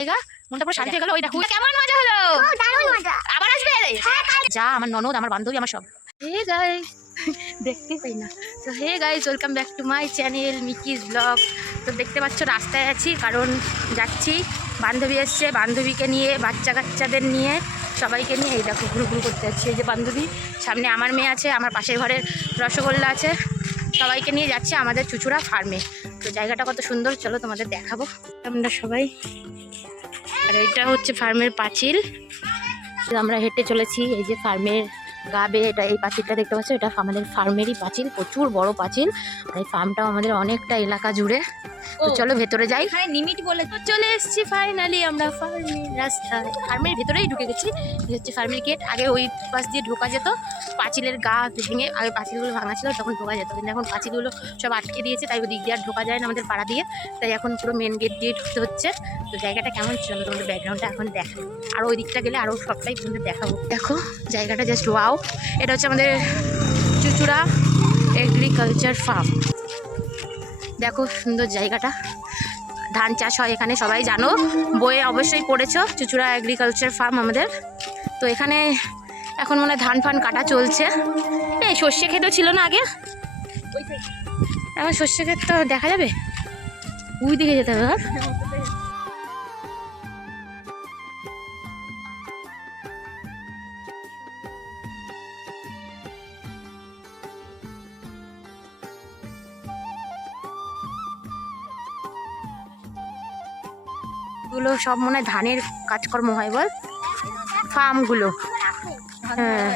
জায়গা? মনটা পুরো শান্তি হয়ে গেল। ওই দেখো কেমন মজা হলো? দারুণ মজা। আবার আসবে? যা আমার ননদ আমার বান্ধবী আমার সব। হে গাইস দেখতে পাই না। তো hey guys welcome back to my channel মিকিস blog তো দেখতে পাচ্ছ রাস্তায় আছি কারণ যাচ্ছি। বান্ধবী এসছে বান্ধবীকে নিয়ে বাচ্চা কাচ্চাদের নিয়ে সবাইকে নিয়ে। এই দেখো ঘুরু ঘুরু করতে যাচ্ছি। এই যে বান্ধবী সামনে আমার মেয়ে আছে আমার পাশের ঘরের রসগোল্লা আছে। সবাইকে নিয়ে যাচ্ছে আমাদের চুচুড়া ফার্মে তো জায়গাটা কত সুন্দর চলো তোমাদের দেখাবো। আমরা সবাই আর এটা হচ্ছে ফার্মের পাঁচিল। আমরা হেঁটে চলেছি এই যে ফার্মের গা বেয়ে এটা এই পাঁচিলটা দেখতে পাচ্ছ? এটা আমাদের ফার্মেরই পাঁচিল প্রচুর বড় পাঁচিল। এই ফার্মটাও আমাদের অনেকটা এলাকা জুড়ে। তো চলো ভেতরে যাই। এখানে লিমিট বলে তো চলে এসেছি ফাইনালি আমরা ফার্মের রাস্তায়। ফার্মের ভেতরেই ঢুকে গেছি। হচ্ছে ফার্মের গেট আগে ওই পাশ দিয়ে ঢোকা যেত। পাঁচিলের গা ভেঙে আগে পাঁচিলগুলো ভাঙা ছিল তখন ঢোকা যেত। কিন্তু এখন পাঁচিলগুলো সব আটকে দিয়েছে তাই ওদিক দিয়ে আর ঢোকা যায় না আমাদের পাড়া দিয়ে। তাই এখন পুরো মেন গেট দিয়ে ঢুকতে হচ্ছে। তো জায়গাটা কেমন ছিল? তোমাদের ব্যাকগ্রাউন্ডটা এখন দেখাবো আর ওই দিকটা গেলে আরও সবটাই তোমাদের দেখাবো। দেখো জায়গাটা জাস্ট ওয়াও এটা হচ্ছে আমাদের চুচুড়া এগ্রিকালচার ফার্ম দেখো সুন্দর জায়গাটা। ধান চাষ হয় এখানে সবাই জানো। বইয়ে অবশ্যই পড়েছো চুচুড়া এগ্রিকালচার ফার্ম আমাদের। তো এখানে এখন মনে হয় ধান ফান কাটা চলছে। এই সর্ষে ক্ষেতও ছিল না আগে। এখন সর্ষে ক্ষেত তো দেখা যাবে? উই দিকে যেতে হবে এগুলো সব মনে হয় ধানের কাজকর্ম হয় বল? ফার্মগুলো। হ্যাঁ।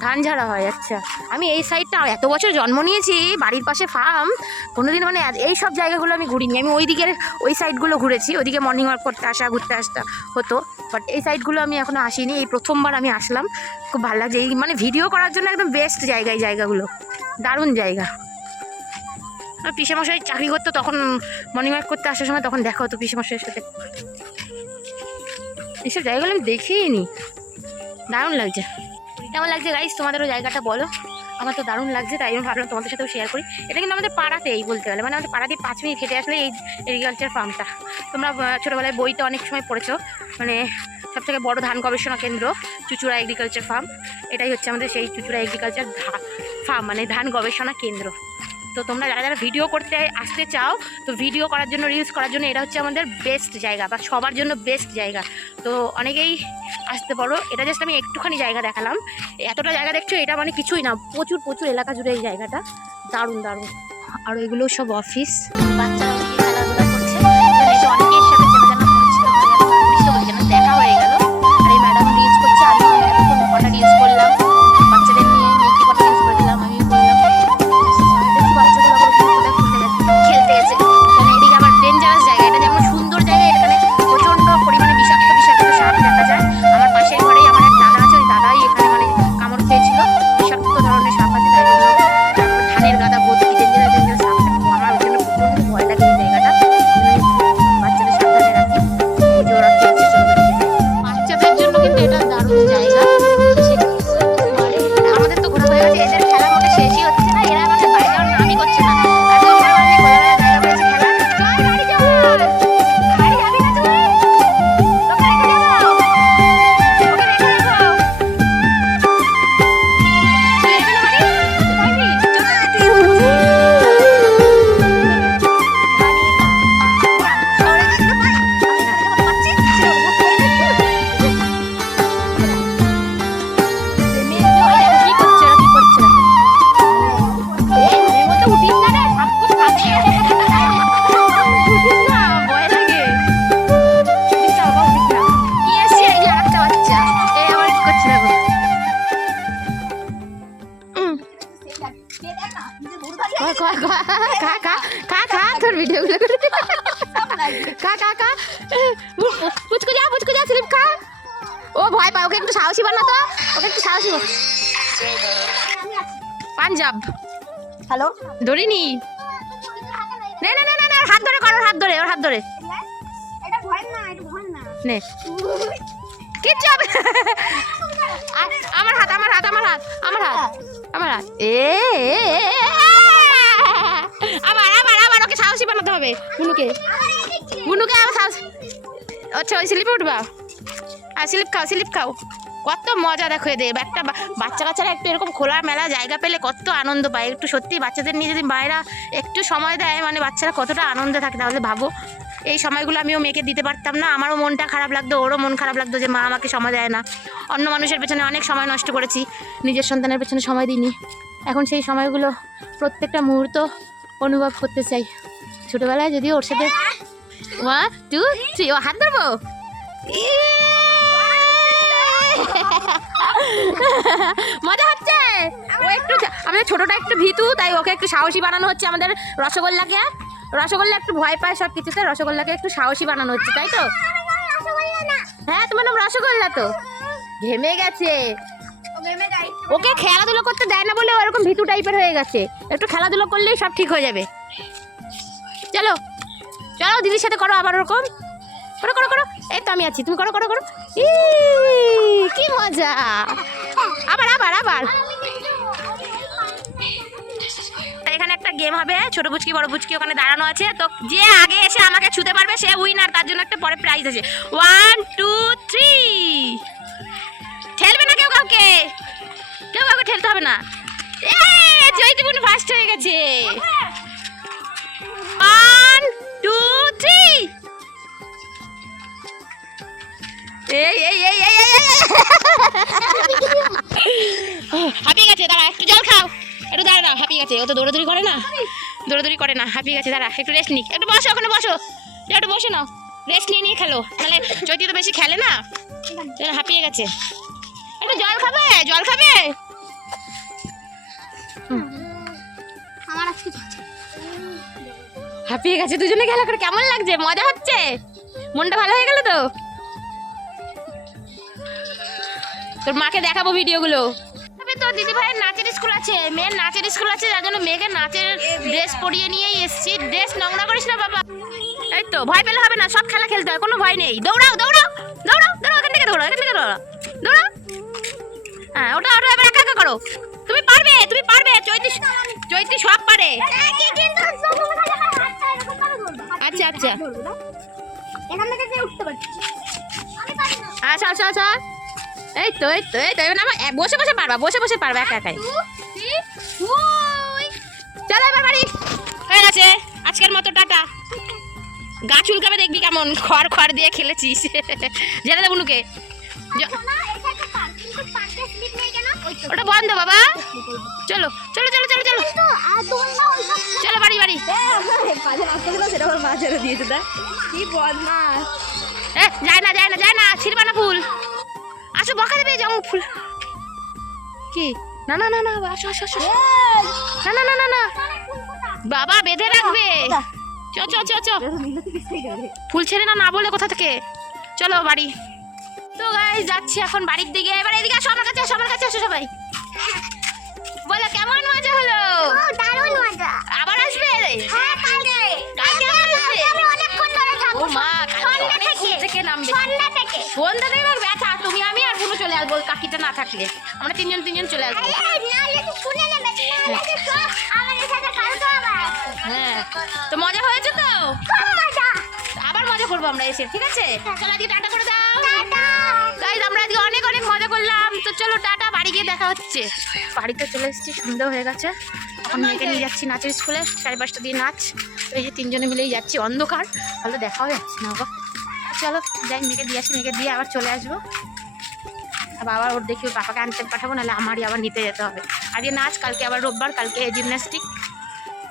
ধান ঝাড়া হয় আচ্ছা। আমি এই সাইডটা এত বছর জন্ম নিয়েছি, বাড়ির পাশে ফার্ম। কোনোদিন মানে এই সব জায়গাগুলো আমি ঘুরিনি। আমি ওই দিকের ওই সাইডগুলো ঘুরেছি। ওইদিকে মর্নিং ওয়াক করতে আসা, ঘুরতে আসতে হতো। বাট এই সাইডগুলো আমি এখনও আসিনি। এই প্রথমবার আমি আসলাম। খুব ভালো লাগছে। এই মানে ভিডিও করার জন্য একদম বেস্ট জায়গা এই জায়গাগুলো। দারুণ জায়গা। পিসেমশাই চাকরি করতো তখন মর্নিং ওয়াক করতে আসার সময় তখন দেখা হতো পিসেমশাইয়ের সাথে। এইসব জায়গাগুলো আমি দেখিনি। দারুণ লাগছে। কেমন লাগছে গাইস তোমাদেরও জায়গাটা বলো। আমার তো দারুণ লাগছে, তাই আমি ভাবলাম তোমাদের সাথেও শেয়ার করি। এটা কিন্তু আমাদের পাড়াতেই বলতে গেলে। মানে আমাদের পাড়া দিয়ে পাঁচ মিনিট হেঁটে আসলে এই এগ্রিকালচার ফার্মটা তোমরা ছোটোবেলায় বইতে অনেক সময় পড়েছো। মানে সব থেকে বড় ধান গবেষণা কেন্দ্র, চুচুড়া এগ্রিকালচার ফার্ম এটাই হচ্ছে আমাদের সেই চুচুড়া এগ্রিকালচার ফার্ম মানে ধান গবেষণা কেন্দ্র। তো তোমরা যারা যারা ভিডিও করতে আসতে চাও, তো ভিডিও করার জন্য রিলস করার জন্য এটা হচ্ছে আমাদের বেস্ট জায়গা বা সবার জন্য বেস্ট জায়গা। তো অনেকেই আসতে পারো। এটা জাস্ট আমি একটুখানি জায়গা দেখালাম। এতটা জায়গা দেখছ, এটা মানে কিছুই না। প্রচুর প্রচুর এলাকা জুড়ে এই জায়গাটা। দারুণ দারুণ। আর এগুলো সব অফিস বাচ্চারা ভিডিওগুলো খা কা খা পুচকু যা পুচকু যা স্লিপ খা ও ভয় পায় ওকে একটু সাহসী বানা তো। ওকে একটু সাহসী। পাঞ্জাব। হ্যালো? ধরিনি। না না না না হাত ধরে কর ওর হাত ধরে ওর হাত ধরে। এটা ভয় না এটা ভয় না। নে। কিচ্ছু হবে আমার হাত আমার হাত আমার হাত আমার হাত আমার হাত। এ হবে? বুনুকে বুনুকে আচ্ছা ওই স্লিপে উঠবা। আর স্লিপ খাও স্লিপ খাও। কত মজা দেখো এদের। একটা বাচ্চা কাচ্চারা একটু এরকম খোলা মেলা জায়গা পেলে কত আনন্দ পায়। একটু সত্যি বাচ্চাদের নিয়ে যদি মায়েরা একটু সময় দেয় মানে বাচ্চারা কতটা আনন্দে থাকে, তাহলে ভাবো। এই সময়গুলো আমিও মেয়েকে দিতে পারতাম না। আমারও মনটা খারাপ লাগতো, ওরও মন খারাপ লাগতো যে মা আমাকে সময় দেয় না। অন্য মানুষের পেছনে অনেক সময় নষ্ট করেছি। নিজের সন্তানের পেছনে সময় দিইনি। এখন সেই সময়গুলো প্রত্যেকটা মুহূর্ত অনুভব করতে চাই। ছোটোবেলায় যদি ওর সাথে ওয়ান টু থ্রি ও হাত ধরবো? মজা হচ্ছে? ও একটু আমাদের ছোটটা একটু ভীতু, তাই ওকে একটু সাহসী বানানো হচ্ছে আমাদের রসগোল্লাকে। রসগোল্লা একটু ভয় পায় সব কিছুতে, রসগোল্লাকে একটু সাহসী বানানো হচ্ছে, তাই তো? হ্যাঁ তোমার নাম রসগোল্লা তো? ঘেমে গেছে। ওকে খেলাধুলো করতে দেয় না বলে ওরকম ভীতু টাইপের হয়ে গেছে। একটু খেলাধুলো করলেই সব ঠিক হয়ে যাবে। চলো। চলো, দিদির সাথে করো আবার ওরকম। করো করো করো। এই তো আমি আছি, তুমি করো করো করো। কি মজা। আবার আবার আবার। এখানে একটা গেম হবে, ছোট বুচকি, বড় বুচকি ওখানে দাঁড়ানো আছে। তো যে আগে এসে আমাকে ছুতে পারবে, সে উইনার তার জন্য একটা পরে প্রাইজ আছে। ওয়ান টু থ্রি ঠেলবে না কেউ কাউকে? কেউ কাউকে ঠেলতে হবে না। এ জয়টুকুন ফার্স্ট হয়ে গেছে। এই এই এই এই হাঁপিয়ে গেছে দাঁড়া একটু জল খাও। একটু দাঁড়া দাঁড়া হাঁপিয়ে গেছে। ও তো দৌড়াদৌড়ি করে না? দৌড়াদৌড়ি করে না হাঁপিয়ে গেছে দাঁড়া একটু রেস্ট নিক। একটু বসো ওখানে বসো। একটু বসে নাও। রেস্ট নিয়ে নিয়ে খেলো। নাহলে চৈতি তো বেশি খেলে না? হাঁপিয়ে গেছে। একটু জল খাবে? জল খাবে? আমার আজকে হাঁপিয়ে গেছে দুজনে খেলা করে কেমন লাগছে? মজা হচ্ছে? মনটা ভালো হয়ে গেল তো? তোর মাকে দেখাবো ভিডিওগুলো। তবে তোর দিদি ভাইয়ের নাচের স্কুল আছে। মেয়ের নাচের স্কুল আছে যার জন্য মেয়েকে নাচের ড্রেস পরিয়ে নিয়েই এসছি। ড্রেস নোংরা করিস না বাবা। এই তো ভয় পেলে হবে না সব খেলা খেলতে হয় কোনো ভয় নেই। দৌড়াও দৌড়াও দৌড়াও দৌড়াও এখান থেকে দৌড়াও এখান থেকে দৌড়াও। দৌড়াও। হ্যাঁ ওটা ওটা এবার একা একা করো। তুমি পারবে তুমি পারবে চৈতি চৈতি সব পারে। আচ্ছা আচ্ছা। এখান থেকে উঠতে পারছি। আচ্ছা আচ্ছা আচ্ছা এই তো এই তো এই তো এবার আমার বসে বসে পারবা বসে বসে পারবা একা একাই। চলো এবার বাড়ি। হয়ে গেছে আজকের মতো টাটা। গা চুলকাবে দেখবি কেমন খড় খড় দিয়ে খেলেছিস। জেনে দেবো নুকে ওটা বন্ধ বাবা। চলো চলো চলো চলো চলো। চলো বাড়ি বাড়ি। সেটা আমার মা ছেড়ে দিয়েছে দা কি বদমাস। যায় না যায় না যায় না ছিড়বা না ফুল। ফুল। কি? না না না না আসো আসো আসো না না না না না। বাবা বেঁধে রাখবে। চ চ চ চ ফুল ছেড়ে না না বলে কোথা থেকে? চলো বাড়ি। তো গাইস যাচ্ছি এখন বাড়ির দিকে। এবার এদিকে আসো আমার কাছে আসো আমার কাছে আসো সবাই। বলো কেমন মজা হলো? দারুণ মজা। আবার আসবে? হ্যাঁ কাকিটা না থাকলে। আমরা তিনজন তিনজন চলে আসব। হ্যাঁ তো মজা হয়েছে তো? আবার মজা করব আমরা এসে ঠিক আছে? চলো আজকে টাটা করে দাও। গাইজ আমরা আজকে অনেক অনেক মজা করলাম। তো চলো টাটা বাড়ি গিয়ে দেখা হচ্ছে। বাড়িতে চলে এসেছি সন্ধ্যা হয়ে গেছে। এখন মেয়েকে নিয়ে যাচ্ছি নাচের স্কুলে সাড়ে পাঁচটা দিয়ে নাচ। তো এই যে তিনজনে মিলেই যাচ্ছি অন্ধকার। তাহলে দেখাও যাচ্ছে না বাবা চলো যাই মেয়েকে দিয়ে আসি মেয়েকে দিয়ে আবার চলে আসব। আবার আবার ওর দেখি ওর পাপাকে আনতে পাঠাবো, নাহলে আমারই আবার নিতে যেতে হবে। আজকে নাচ, কালকে আবার রোববার, কালকে জিমন্যাস্টিক